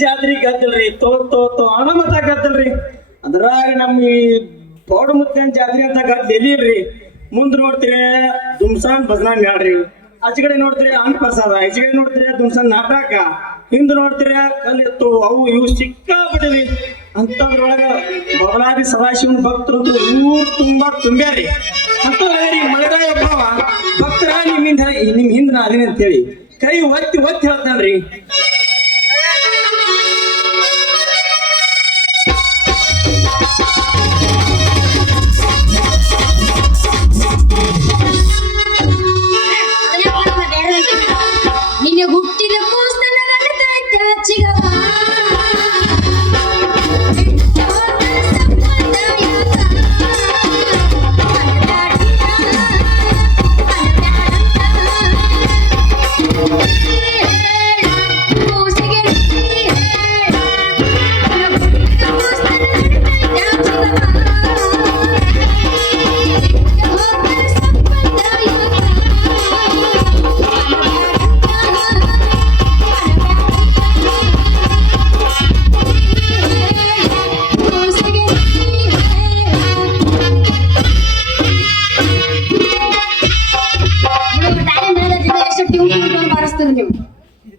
ಜಾತ್ರೆ ಗದ್ದಲ್ರಿ ತೋ ಅಣಮತ ಗದ್ದಲ್ರಿ ಅದ್ರಾಗ ನಮ್ಮ ಈ ಪೌಡ ಮುತ್ತೇನ್ ಜಾತ್ರೆ ಅಂತ ಗದ್ದ ಎಲ್ಲಿಲ್ರಿ. ಮುಂದ್ ನೋಡ್ತೀರಿ ದುಮ್ಸಾನ್ ಭಜನಾ ಮ್ಯಾಡ್ರಿ, ಆಚೆ ಕಡೆ ನೋಡ್ತೀರಿ ಅನ್ನಪ್ರಸಾದ, ಈಚೆ ಕಡೆ ನೋಡ್ತೀರಿ ದುಮ್ಸಾನ್ ನಾಟಕ, ಹಿಂದ್ ನೋಡ್ತೀರಿ ಕಲ್ಲೆತ್ತು ಅವು ಇವು ಸಿಕ್ಕಾಬಿಟ್ಟಿವಿ. ಅಂತದ್ರೊಳಗ ಬಬಲಾದಿ ಸದಾಶಿವನ ಭಕ್ತರು ಊರ್ ತುಂಬಾ ತುಂಬ್ಯಾರಿ. ಅಂತದ್ರಿ ಮಳೆಗಾಯ ಭಾವ ಭಕ್ತರ ನಿಮ್ ಹಿಂದ್ ನಾ ಅದೀನಿ ಅಂತೇಳಿ ಕೈ ಒತ್ತಿ ಹೇಳ್ತಾನ್ರಿ. ನಿನ್ನ ಹುಟ್ಟಿದ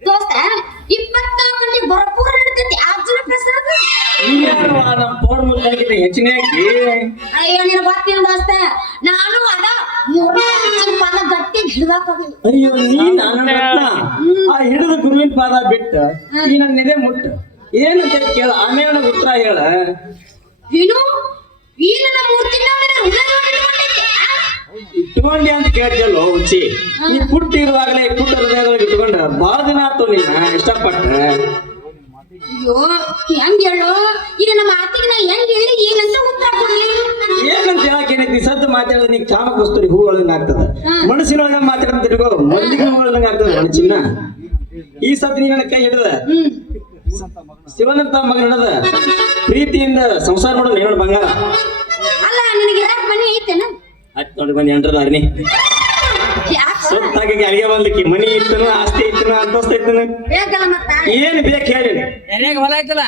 ದೋಸ್ತ 24 ಗಂಟೆ ಭರಪೂರ ನಡೀತೈತಿ ಅರ್ಜುನ ಪ್ರಸಾದ. ನಮ್ಮ ಪೌಡ ಮುದ್ದಾಗಿದ್ದ ಹೆಚ್ಚಿನ ಅಯ್ಯೋ ನಿನ್ ಗೊತ್ತೇನು ದೋಸ್ತ, ನಾನು ಅದ 3 ಪಾದ ಗಟ್ಟಿ ಹಿಡ್ದಾಕೋದಿಲ್ಲ. ಅಯ್ಯೋ ನೀನ್ ಆ ಹಿಡಿದ ಗುರುವಿನ ಪಾದ ಬಿಟ್ಟ ಈ ನನ್ನ ಇದೇ ಮುಟ್ಟ ಏನಂತ ಕೇಳ, ಆಮೇಲೆ ಉತ್ತರ ಹೇಳ. ಏನು ಈ ನನ್ನ ಮೂರ್ತಿ ಇಟ್ಕೊಂಡಿ ಅಂತ ಕೇಳ್ತಿಯಲ್ಲೋ ಹುಚ್ಚಿ. ನೀ ಪುಟ್ಟ ಇರುವಾಗಲೇ ಪುಟ್ಟ ಹೃದಯದೊಳಗೆ ಇಟ್ಕೊಂಡ ಬಾಳ ದಿನ ಆತು ನೀನ ಇಷ್ಟಪಟ್ಟ. ಅಯ್ಯೋ ಹೆಂಗ್ ಹೇಳು, ಈಗ ನಮ್ಮ ಮಾತಿಗೆ ನಾ ಹೆಂಗ್ ಹೇಳಿ ಏನಂತ ಉತ್ತರ ಕೊಡ್ಲಿ? ಏನಂತ ಹೇಳಕ್ ಏನೈತಿ, ಸದ್ದು ಮಾತಾಡಿದ್ರೆ ನೀ ಕಾಮ ಕಸ್ತೂರಿ ಹೂ ಒಳದಂಗ ಆಗ್ತದ. ಮನಸ್ಸಿನೊಳಗ ಮಾತಾಡಂತ ತಿಳ್ಕೋ ಮಲ್ಲಿಗೆ ಹೂ ಒಳದಂಗ ಆಗ್ತದ ಮನಸ್ಸಿನ. ಈ ಸದ್ದು ನೀ ನನ್ನ ಕೈ ಹಿಡದ ಶಿವನಂತ ಮಗ ಹಿಡದ ಪ್ರೀತಿಯಿಂದ ಸಂಸಾರ ಮಾಡೋದು ಹೇಳೋಣ ಬಂಗಾರ. ಅಲ್ಲ ನಿನಗೆ ಇರಾಕ್ ಮನೆ ಐತೆನ? ಆಯ್ತು ನೋಡಿ ಬನ್ನಿ ಅಂಟದಾರ್ನಿ ಸೊತ್ತಾಗಿ ಅಲ್ಲಿಗೆ ಬಂದಕ್ಕೆ ಮನಿ ಇತ್ತನು ಆಸ್ತಿ ಇತ್ತನು ಅಂತಸ್ತ ಇತ್ತನು ಏನ್ ಬೇಕು ಹೇಳಿ. ಹೊಲ ಐತಲ್ಲ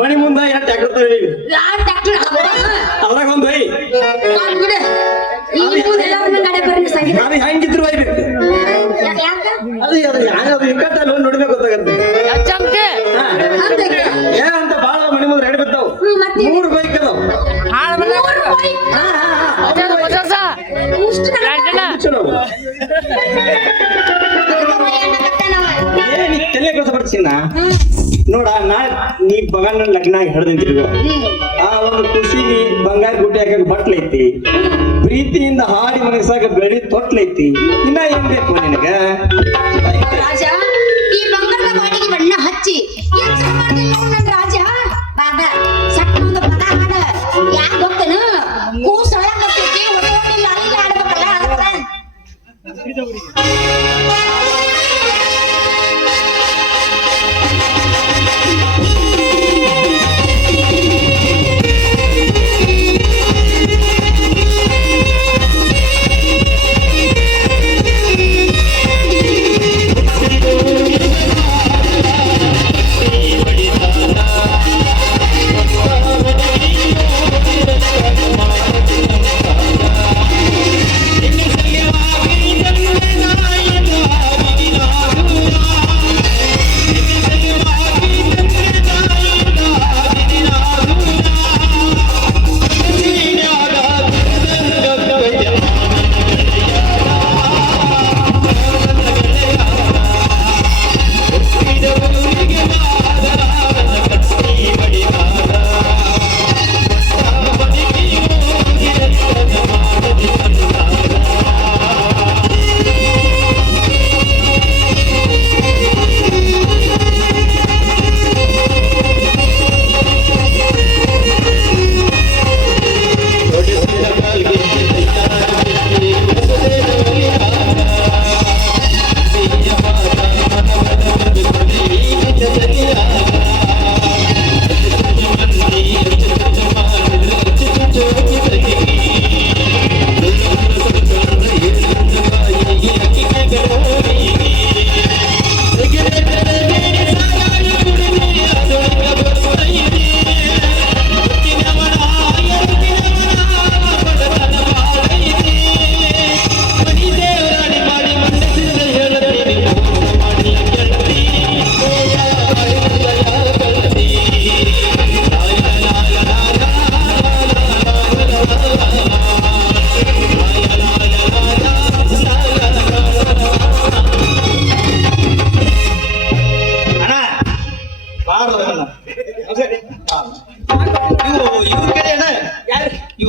ಮನಿ ಮುಂದ ಎರಡು ಟ್ಯಾಕ್ಟರ್ ಅದ್ರಾಗ ಒಂದು ಅದು ಹೆಂಗಿದ್ರು ಅದು ಅದು ಇಕ್ಕಟ್ಟಲ್ಲ ನೋಡ್ಬೇಕು ಗೊತ್ತಾಗತ್ತೆ. ಏನಂತ ಬಾಳ ಮನಿ ಮುಂದೆ ರೆಡಿ ಬರ್ತಾವ 3 ಬೈಕ್ ಅದಾವ. ತಲೆ ಕೆಲಸ ಬರ್ತೀನ ನೋಡ, ನಾಳೆ ನೀ ಬಗನ ಲಗ್ನ ಹಿಡ್ದಿಂತಿರ್ಗೋ ಆ ಒಂದು ಖುಷಿಲಿ ಬಂಗಾರ ಗುಡ್ಡೆ ಹಾಕಕ್ ಬಟ್ಲೈತಿ, ಪ್ರೀತಿಯಿಂದ ಹಾಡಿ ಮನಸ್ಸಾಗ ಬೆಳಿ ತೊಟ್ಲೈತಿ. ಇನ್ನ ಏನ್ ಬೇಕು ನಿನಗ? ರಾಜ ಈ ಬಂಗಾರದ ಬಾಡಿಗೆ ಬಣ್ಣ ಹಚ್ಚಿ ರಾಜ ಬಾಬಾ ಸಟ್ಟ ಪದ ಹಾಡ ಯಾಕೆ ಗೊತ್ತೇನು? ಕೂಸಳ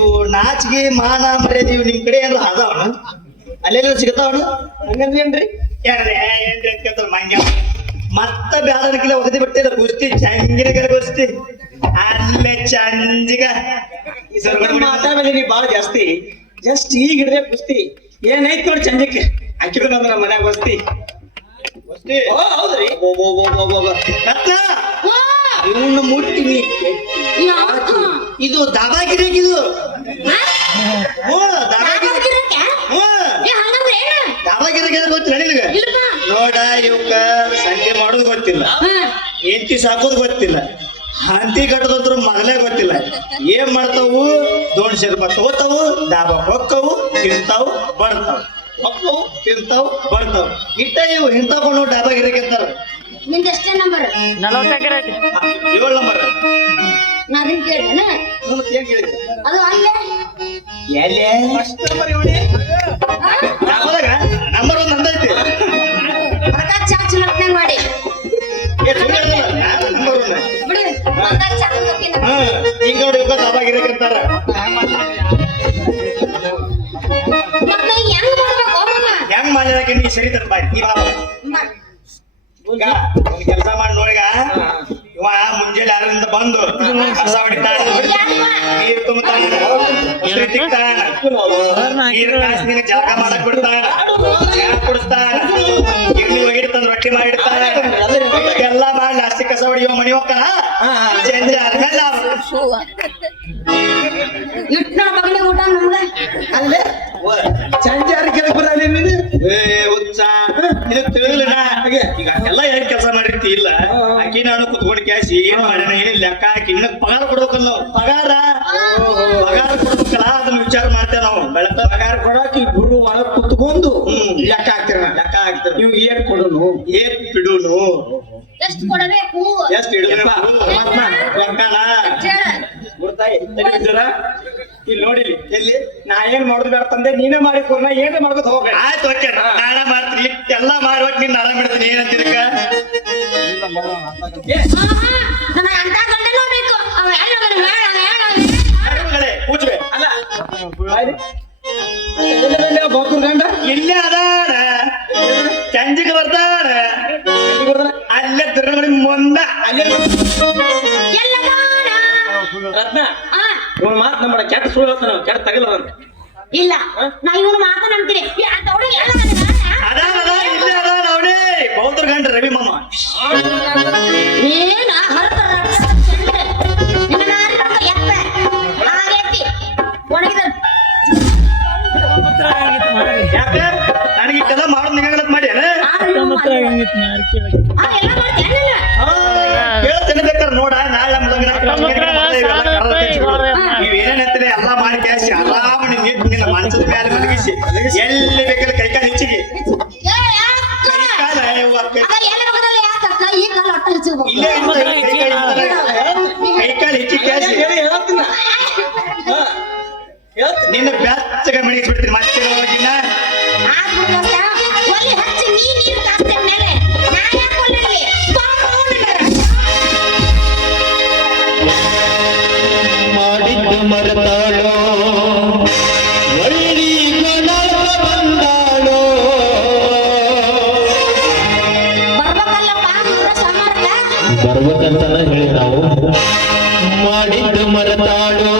ಇವು ನಾಚಿಗೆ ಮಾನ ಮರ್ಯಾದೆ ಇವು ನಿಮ್ ಕಡೆ ಏನಾರ ಅದಾವಣ ಅಲ್ಲೆಲ್ಲ ಸಿಗತಾವಣ ಹಂಗಂದ್ರೇನ್ರಿ ಏನ್ರಿ ಏನ್ರಿ ಅಂತ ಕೇಳ್ತಾರ ಮಂಗ್ಯ ಮತ್ತ ಬ್ಯಾಡಕ್ಕಿಲ್ಲ ಒಗದಿ ಬಿಟ್ಟಿಲ್ಲ ಕುಸ್ತಿ ಚಂಗಿನಗರ ಕುಸ್ತಿ ಅಲ್ಲೇ ಚಂಜಿಗ ಈ ಸರ್ಗಡೆ ಮಾತಾಡೋದಿರಿ ಬಾಳ ಜಾಸ್ತಿ ಜಸ್ಟ್ ಈಗ ಹಿಡ್ದೆ ಕುಸ್ತಿ ಏನೈತ್ ನೋಡಿ ಚಂದಕ್ಕೆ ಹಾಕಿದ್ರು ಅಂದ್ರ ಮನ್ಯಾಗ ಬಸ್ತಿ ಕುಸ್ತಿ ಓ ಹೌದ್ರಿ ರತ್ನ ವಾ, ಇವನ್ನ ಮುಟ್ಟಿನಿ ಯಾವ್ದು? ಇದು ದಾಬಾಗಿರಿಗಿದು ಹಾ? ಓ ದಾಬಾಗಿರಿ ಯಾವ್ದಿರಕ್ಕೆ? ಓ ಏ, ಹಂಗಂದ್ರೆ ಏನು? ದಾಬಾಗಿರಿಗೆ ಗೊತ್ತಿಲ್ಲ ನಿನಗೆ ಇಲ್ಲಪ್ಪ. ನೋಡ ಇವಕ್ಕ ಸಂಜೆ ಮಾಡೋದು ಗೊತ್ತಿಲ್ಲ ಹಾ. ಎಂಟಿ ಸಾಕೋದು ಗೊತ್ತಿಲ್ಲ ಹಂತಿ ಕಟ್ಟೋದ್ರ ಮಗಲೇ ಗೊತ್ತಿಲ್ಲ ಏನ್ ಮಾಡ್ತಾವು ದೋಣ್ಸೆ ರೂಪಾಯಿ ತಗೋತಾವು ಡಾಬಾ ಹೊಕ್ಕವು ತಿಂತಾವು ಬರ್ತಾವ ಹೊಕ್ಕವು ತಿಂತಾವು ಬರ್ತಾವ ಇಟ್ಟ ಇವು ಹಿಂತಾಕೊಂಡು ಡಾಬಾಗಿರಿಕಂತಾರ ನಿಂದ ಎಷ್ಟೇ ನಂಬರ್? 7 ನಂಬರ್ ನಾ ಅದನ್ನ ಕೇಳ್ತೇನೆ. ಮತ್ತೆ ಏನ್ ಕೇಳಿದ್ರು ಅದು ಅಲ್ಲೇ ಎಲ್ಲಿ ಫಸ್ಟ್ ನಂಬರ್ ನೋಡಿ ಹಾ? ಡಾಬಾದಾಗ ನಂಬರ್ 1 ನಂದೈತಿ ಪ್ರಕಾಶ್ ಚಾರ್ಜ್ ಲಗ್ನ ಮಾಡಿ ನಂಬರ್ 1 ಬಿಡು, ಪ್ರಕಾಶ್ ಚಾರ್ಜ್ ಲಗ್ನ. ಈಗ ನೋಡಿ ಇವಾಗ ಡಾಬಾಗಿರಿಕಂತಾರ ಮತ್ತೆ ಹೆಂಗ್ ಮಾಡ್ಬೇಕು ಮಾಮ? ಹೆಂಗ್ ಮಾಡಿದಾಕೆ ನೀ ಸರಿ ತಪ್ಪ ನೀ ಬಾಬಾ ಮ- ಈಗ ಒಂದ್ ಕೆಲಸ ಮಾಡಿ ನೋಡಿಗ ಇವ ಮುಂಜಾನೆ 6ರಿಂದ ಬಂದು ಕಸ ಹೊಡಿತಾನ ನೀರ್ ತುಂಬತಾನ ಮೊಸರು ತಿಕ್ತಾನ ನೀರ್ ಕಾಸಿ ನಿನಗೆ ಜಳಕ ಮಾಡಕ್ ಬಿಡ್ತಾನ ಚಾ ಕುಡಿಸ್ತಾನ ಗಿರ್ನಿ ಒಗಿಡ್ತಾನ ರೊಟ್ಟಿ ಮಾಡಿಡ್ತಾನ ಎಲ್ಲ ಮಾಡಿ ನಾಸ್ತಿ ಕಸ ಹೊಡಿಯೋ ಮನಿ ಹೋಗ್ತಾನ ಚೇಂಜ್ ಆದ್ಮೇಲೆ ಇಟ್ಟ ಮಗನೇ ಊಟ ನಮ್ಗ. ಅಲ್ಲೇ ಸಂಜಾರ ಕೆಳಗೆ ಬರಲ್ಲ ನೀನು ಏ ಹುಚ್ಚ ಇದು ತಿಳಿಲಿಲ್ಲ ಈಗ ಎಲ್ಲ ಏನ್ ಕೆಲಸ ಮಾಡಿರ್ತಿ ಇಲ್ಲ ಆಕಿ ನಾನು ಕುತ್ಕೊಂಡು ಕ್ಯಾಸಿ ಏನ್ ಮಾಡ್ಯಾನ ಏನ್ ಲೆಕ್ಕ ಹಾಕಿ ನಿನಗ್ ಪಗಾರ ಕೊಡ್ಬೇಕಲ್ಲ ನಾವು ಪಗಾರ ಕೊಡ್ಬೇಕಲ್ಲ ಅದನ್ನ ವಿಚಾರ ಮಾಡ್ತೇವೆ ನಾವು ಬೆಳತ ಪಗಾರ ಕೊಡಾಕಿ ಗುರು ಒಳಗ್ ಕುತ್ಕೊಂಡು ಹ್ಮ್. ಲೆಕ್ಕ ಹಾಕ್ತಿರ ಲೆಕ್ಕ ಹಾಕ್ತೇವೆ ನೀವು ಏನ್ ಕೊಡೋನು ಏನ್ ಬಿಡುನು ಎಷ್ಟು ಕೊಡಬೇಕು? ಎಷ್ಟ್ ಇಡಬೇಕು ಲೆಕ್ಕನ ಹೇಳ. ಗುರ್ತಾಯಿ ಜರ ಇಲ್ಲಿ ನೋಡಿಲಿ ಎಲ್ಲಿ ನಾ ಏನ್ ಮಾಡುದು ಬೇಡ ತಂದೆ ನೀನೇ ಮಾಡಿ ಕೊಡ್ನ ಏನ್ ಮಾಡ್ಕೊತ ಹೋಗ್ಬೇಡ ಆಯ್ತು ಓಕೆ ನಾನ ಮಾಡ್ತೀನಿ ಎಲ್ಲ ಮಾಡುವಾಗ ನೀನ್ ಆರಾಮ್ ಇಡ್ತೀನಿ ಏನಂತಿದಕ್ಕ ನನಗೆ ಅಂತ ಗಂಡನೂ ಬೇಕು. ಅವ ಎಲ್ಲ ಅವನು ಹೇಳ. ಕೂಚ್ವೆ ಅಲ್ಲ ಬೋಕುರ್ ಗಂಡ ಇಲ್ಲೇ ಅದಾನ ಚಂಜಿಗೆ ಬರ್ತಾನ ಅಲ್ಲೇ ತಿರುಗಡಿ ಮುಂದ ಅಲ್ಲೇ ಎಲ್ಲ ಗಾನ. ರತ್ನ ಆ, ಇವನ್ ಮಾತ್ ನಮ್ಮ ಕೆಟ್ಟ ಸುಳ್ಳು ಹೇಳ್ತಾನ ಕೆಟ್ಟ ತಗಲ್ಲ ಇಲ್ಲ ನಾ ಇವನು ಮಾತನಾಡ್ತೀನಿ. ಅಂತ ಹುಡುಗ ಎಲ್ಲ ನನಗೆ ಅದಾನ ಇಲ್ಲೇ ಅದಾನ ಅವನೇ ಬೌದ್ಧ ಗಂಡ ರವಿ ಮಾಮ ಏನ ಹರತ ನಿನ್ನ ನಾರಿ ರೊಕ್ಕ ಎತ್ತ ಆಗೈತಿ ಒಣಗಿದ ಯಾಕೆ ನನಗೆ ಇದೆಲ್ಲ ಮಾಡೋದು ನಿಗಂತ ಮಾಡ್ಯಾನ ಎಲ್ಲ ಮಾಡ್ತೇನೆ ಕೇಳ್ತೇನೆ ಬೇಕಾದ್ರೆ ನೋಡ ನಾಳೆ ನೀವೇನೇನ್ ಎತ್ತನೆ ಎಲ್ಲ ಮಾಡಿ ಕ್ಯಾಸಿ ಆರಾಮ ನಿನ್ನ ಮನಸ್ಸದ ಮೇಲೆ ಮಲಗಿಸಿ ಎಲ್ಲಿ ಬೇಕಾದ್ರೆ ಕೈಕಾಲು ಹೆಚ್ಚಿಗೆ ಕೈಕಾಲ ಇಲ್ಲೇ ಕೈಕಾಲು ಹೆಚ್ಚಿ ಕ್ಯಾಸಿ ಹೇಳ್ತೀನಿ ನಿನ್ನ ಬ್ಯಾಚಗ ಮಣಿಸ್ಬಿಡ್ತೀನಿ ಮತ್ತೆ ಹೋಗಿನ ಒಲಿ ಹಚ್ಚಿ ನೀರು ಕಾಸ್ತೆ ಮೇಲೆ ನಾ ಯಾಕೆ ಒಳ್ಳೆ ಮಾಡಿದ್ದು ಮರೆತಾಳೋ ಒಳ್ಳಿ ಗುಣವ ಬಂದಾಳೋ ಬರ್ಬೇಕಲ್ಲಪ್ಪ ಮೂರ ಸಮರ್ಥ ಬರ್ಬೇಕಂತಾನ ಹೇಳಿ ನಾವು ಮಾಡಿದ್ದು ಮರೆತಾಳೋ